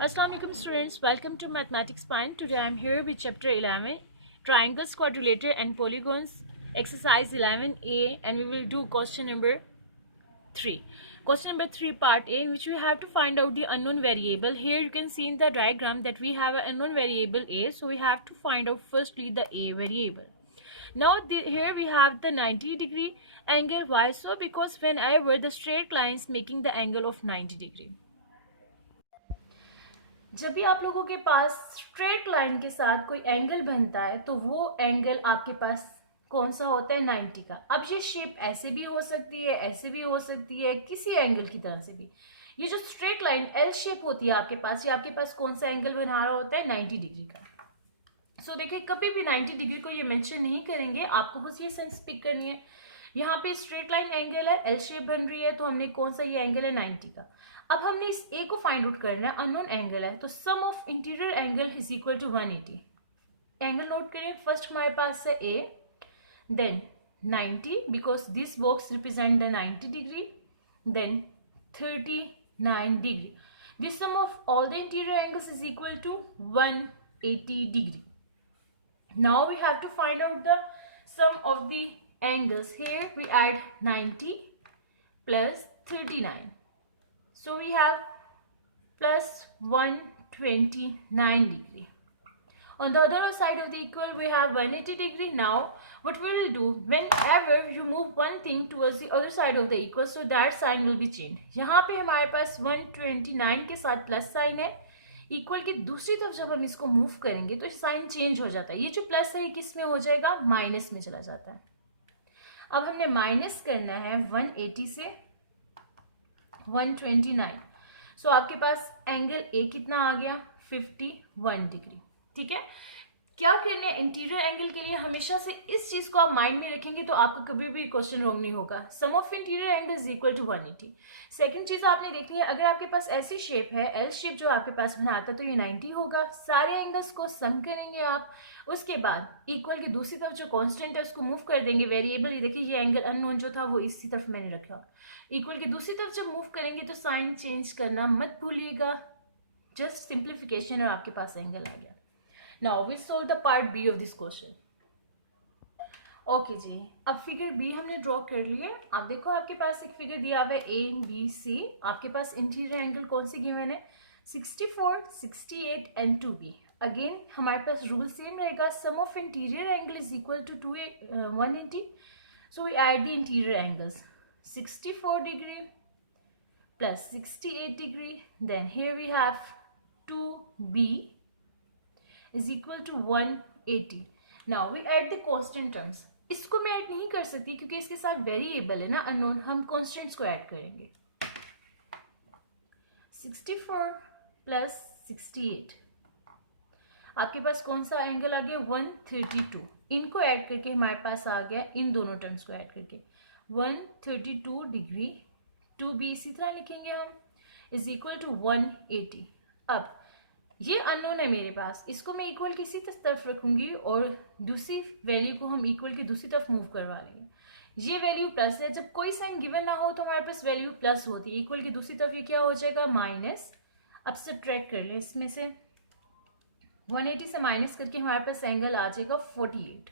Assalamu alaikum students, welcome to Mathematics Pine. Today I am here with chapter 11, Triangles, Quadrilateral and Polygons, exercise 11a, and we will do question number 3. Question number 3 part A, in which we have to find out the unknown variable. Here you can see in the diagram that we have an unknown variable A, so we have to find out firstly the A variable. Now here we have the 90-degree angle. Why so? Because whenever the straight line is making the angle of 90 degree. जब भी आप लोगों के पास straight line के साथ कोई angle बनता है तो वो एंगल आपके पास कौन सा होता है 90 का। अब ये शेप ऐसे भी हो सकती है, ऐसे भी हो सकती है, किसी एंगल की तरह से भी। ये जो स्ट्रेट लाइन एल शेप होती है आपके पास, ये आपके पास कौन सा एंगल बना रहा होता है 90 डिग्री का। सो देखिए कभी भी 90 डिग्री को ये मेंशन नहीं करेंगे, आपको बस ये सेंस पिक करनी है। यहाँ पे स्ट्रेट लाइन एंगल है, एल शेप बन रही है, तो हमने कौन सा ये एंगल है 90 का। अब हमने इस ए को फाइंड आउट करना है, अननोन एंगल है, तो sum of interior angle is equal to 180। Angle नोट करिए, फर्स्ट हमारे पास है a, then 90 because this box represent the 90 degree, then 39 degree. This sum of all the interior angles is equal to 180 degree. Now we have to find out the sum of the angles. Here we add 90 plus 39. So we have plus 129 degree. On the other side of the equal we have 180 degree. Now what we will do, whenever you move one thing towards the other side of the equal, so that sign will be changed. यहाँ पे हमारे पास 129 के साथ plus sign है, equal की दूसरी तरफ जब हम इसको मूव करेंगे तो साइन चेंज हो जाता है। ये जो प्लस है किस में हो जाएगा, माइनस में चला जाता है। अब हमने माइनस करना है 180 से 129, सो आपके पास एंगल ए कितना आ गया 51 डिग्री। ठीक है, क्या करना है इंटीरियर एंगल के लिए, हमेशा से इस चीज को आप माइंड में रखेंगे तो आपका कभी भी क्वेश्चन रॉन्ग नहीं होगा। Sum of interior angle is equal to 180। Second चीज आपने देखनी है, अगर आपके पास ऐसी शेप है एल शेप जो आपके पास बनाता है तो ये 90 होगा। सारे एंगल्स को सम करेंगे आप, उसके बाद इक्वल की दूसरी तरफ जो कॉन्स्टेंट है उसको मूव कर देंगे। वेरिएबल ये देखिए, ये एंगल अननोन जो था वो इसी तरफ मैंने रखा। इक्वल की दूसरी तरफ जब मूव करेंगे तो साइन चेंज करना मत भूलिएगा, जस्ट सिंप्लीफिकेशन और आपके पास एंगल आ गया। Now we'll solve the part B of this question. Okay जी, अब फिगर बी हमने ड्रॉ कर लिए। आप देखो आपके पास एक फिगर दिया हुआ है ए बी सी, आपके पास इंटीरियर एंगल कौन सी गिवन है 64, 68 एंड 2b। अगेन हमारे पास रूल सेम रहेगा, sum of interior angle is equal to 180। So we add the interior angles 64 degree plus 68 degree, then here we have 2b is equal to 180. Now we add the constant terms. इसको मैं add नहीं कर सकती क्योंकि इसके साथ variable है ना अननोन, हम कॉन्स्टेंट्स को ऐड करेंगे। 64 प्लस 68, आपके पास कौन सा एंगल आ गया 132। इनको ऐड करके हमारे पास आ गया, इन दोनों टर्म्स को ऐड करके 132 डिग्री, 2b इसी तरह लिखेंगे हम, इज इक्वल टू 180। अब ये अननोन है मेरे पास, इसको मैं इक्वल की इसी तरफ रखूंगी और दूसरी वैल्यू को हम इक्वल की दूसरी तरफ मूव करवा लेंगे। ये वैल्यू प्लस है, जब कोई साइन गिवन ना हो तो हमारे पास वैल्यू प्लस होती है, इक्वल की दूसरी तरफ ये क्या हो जाएगा माइनस। अब सब्ट्रैक्ट कर लें, इसमें से 180 से माइनस करके हमारे पास एंगल आ जाएगा 48।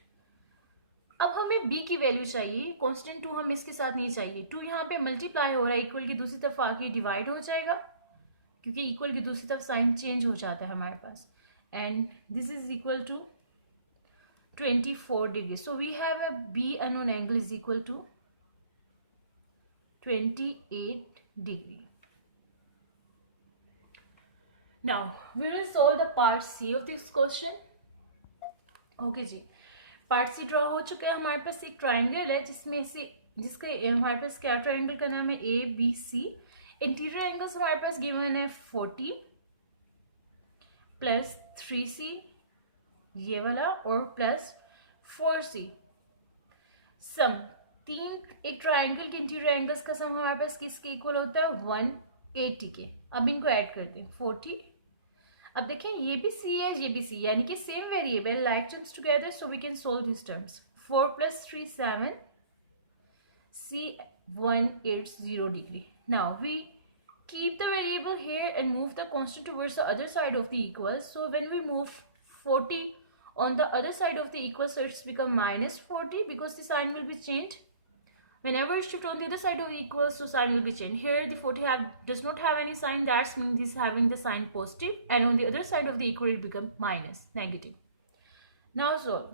अब हमें b की वैल्यू चाहिए, कांस्टेंट 2 हमें इसके साथ नहीं चाहिए। 2 यहाँ पे मल्टीप्लाई हो रहा है, इक्वल की दूसरी तरफ आके डिवाइड हो जाएगा क्योंकि इक्वल की दूसरी तरफ साइन चेंज हो जाता है हमारे पास, and this is equal to 24 degree. So we have a B unknown angle is equal to 28 degree. Now we will solve the part C of this question. Okay जी, part C draw हो चुका है। हमारे पास एक triangle है जिसमें से जिसके हमारे पास क्या ट्राइंगल का नाम है A B C. Interior angles हमारे पास गिवन है 40 प्लस 3c ये वाला और प्लस 4c। सम तीन एक ट्राइंगल के इंटीरियर एंगल्स का सम हमारे पास किसके इक्वल होता है 180 के। अब इनको ऐड करते हैं 40। अब देखें ये भी c है ये भी c, यानी कि same variable like terms together, so we can solve this terms. 4 प्लस 3 7, c 180 degree. Now we keep the variable here and move the constant towards the other side of the equal. So when we move 40 on the other side of the equal, so it's become minus 40 because the sign will be changed. Whenever you shift on the other side of the equal, so sign will be changed. Here the 40 does not have any sign, that means this is having the sign positive, and on the other side of the equal it become minus, negative. Now solve.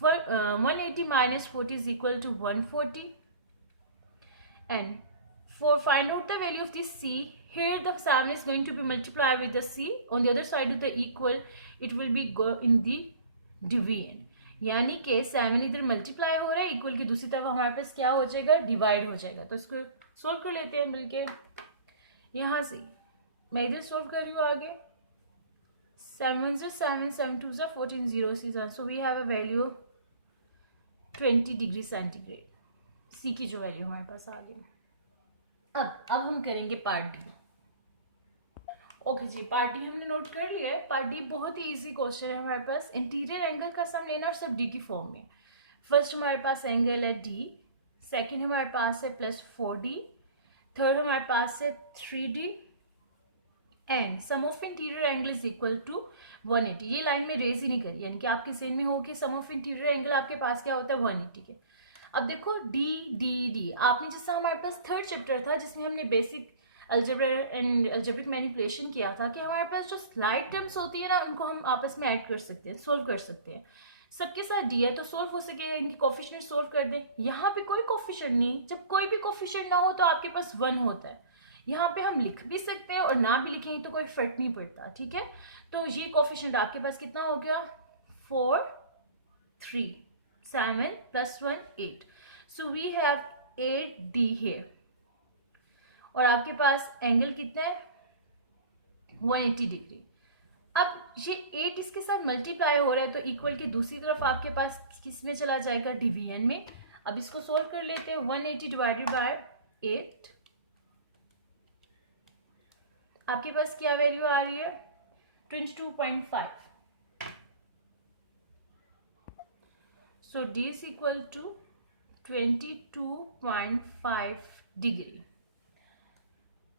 180 minus 40 is equal to 140, and for find out the value of this c, here the 7 is going to be multiplied with the c, on the other side of the equal it will be go in the division, यानी कि 7 इधर multiply हो रहा है, equal की दूसरी तरफ हमारे पास क्या हो जाएगा, डिवाइड हो जाएगा. तो इसको सोल्व कर लेते हैं मिलके. यहाँ से मैं इधर सोल्व कर रही हूँ आगे. 7 1 is 7, 7 2 is 14, 0 is 1. So we have a value 20 degree centigrade, C की जो वैल्यू हमारे पास आ गई. अब हम करेंगे पार्ट डी. ओके जी, पार्ट डी हमने नोट कर लिया है. पार्ट डी बहुत ही इजी क्वेश्चन है हमारे पास. इंटीरियर एंगल का सम लेना और सब डी की फॉर्म में. फर्स्ट हमारे पास एंगल है डी, सेकंड हमारे पास है प्लस 4d, थर्ड हमारे पास है 3d, and sum of interior angle is equal to 180. ये लाइन में रेज ही नहीं करी, यानी कि आपके सेन में हो कि सम ऑफ इंटीरियर एंगल आपके पास क्या होता है, 180 के. अब देखो डी डी डी, आपने जैसा हमारे पास थर्ड चैप्टर था जिसमें हमने basic algebra and algebraic manipulation किया था कि हमारे पास जो स्लाइड टर्म्स होती है ना, उनको हम आपस में ऐड कर सकते हैं, सोल्व कर सकते हैं. सबके साथ डी है तो सोल्व हो सके, इनकी कोफिशिएंट सोल्व कर दें. यहाँ पे कोई कोफिशिएंट नहीं, जब कोई भी कोफिशिएंट ना हो तो आपके पास 1 होता है. यहाँ पे हम लिख भी सकते हैं और ना भी लिखेंगे तो कोई फर्क नहीं पड़ता, ठीक है. तो ये कोफिशिएंट आपके पास कितना हो गया, 4 3 7 plus 1 8. So we have 8d here. और आपके पास एंगल कितना है, 180 डिग्री. अब ये 8 इसके साथ मल्टीप्लाई हो रहा है तो इक्वल की दूसरी तरफ आपके पास किस में चला जाएगा, डिवीजन में. अब इसको सोल्व कर लेते हैं. 180 डिवाइडेड बाय 8, आपके पास क्या वैल्यू आ रही है, 22.5. So d is equal to 22.5 degree.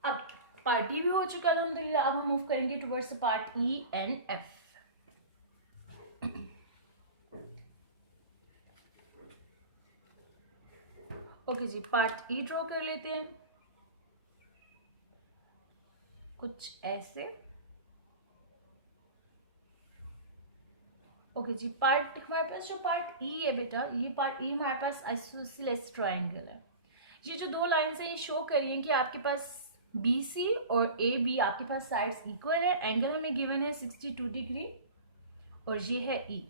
अब पार्ट डी भी हो चुका है अल्हम्दुलिल्लाह. अब हम मूव करेंगे towards part E and F. Okay जी, पार्ट ई ड्रॉ कर लेते हैं कुछ ऐसे. ओके जी, पार्ट हमारे पास जो पार्ट ई है बेटा, ये पार्ट ई हमारे पास आइसोसेलेस ट्रायंगल है. ये जो दो लाइंस हैं ये शो करिए कि आपके पास बी सी और ए बी आपके पास साइड्स इक्वल है. एंगल हमें गिवन है 62 डिग्री और ये है ई.